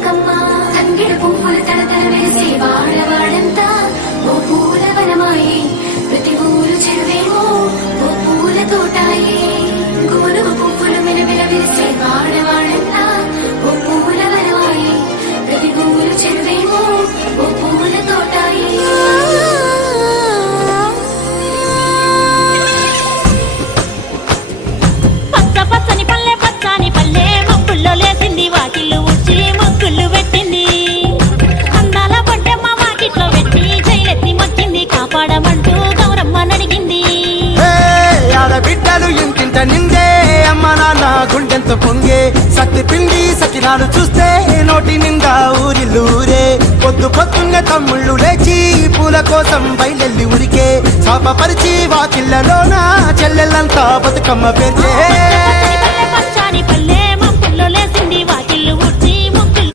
బతుకమ్మ తంగిడ పువ్వులు తలతల వేసే వాడవాడంతా ఓ పూల వనమాయే ప్రతి ఊరు చెరువేమో ఓ పూల తోటాయే గునుగు పువ్వులు మిలమిల వేసే వాడవాడంతా ఓ పూల వనమాయే ప్రతి ఊరు చెరువేమో ఓ పూల తోటాయే లేసింది వాకిళ్ళు ఉచ్చి ముగ్గులు పెట్టింది అందాల బొడ్డమ్మ వాకిట్లో పెట్టి జైలెత్తి మొక్కింది కాపాడమంటూ గౌరమ్మ నడిగింది ఆడబిడ్డలు ఇంటింట నిందే అమ్మ నాన్న గుండెంత పొంగే సత్తి పిండి సకినాలు చూస్తే నోటి నిండా ఊరిల్లూరే పొద్దు పొద్దున్నే తమ్ముళ్ళు లేచి పూల కోసం బయలెల్లి ఉరికే శాపపరిచి వాకిళ్ళలోన చెల్లెళ్ళంతా బతుకమ్మ పేర్చే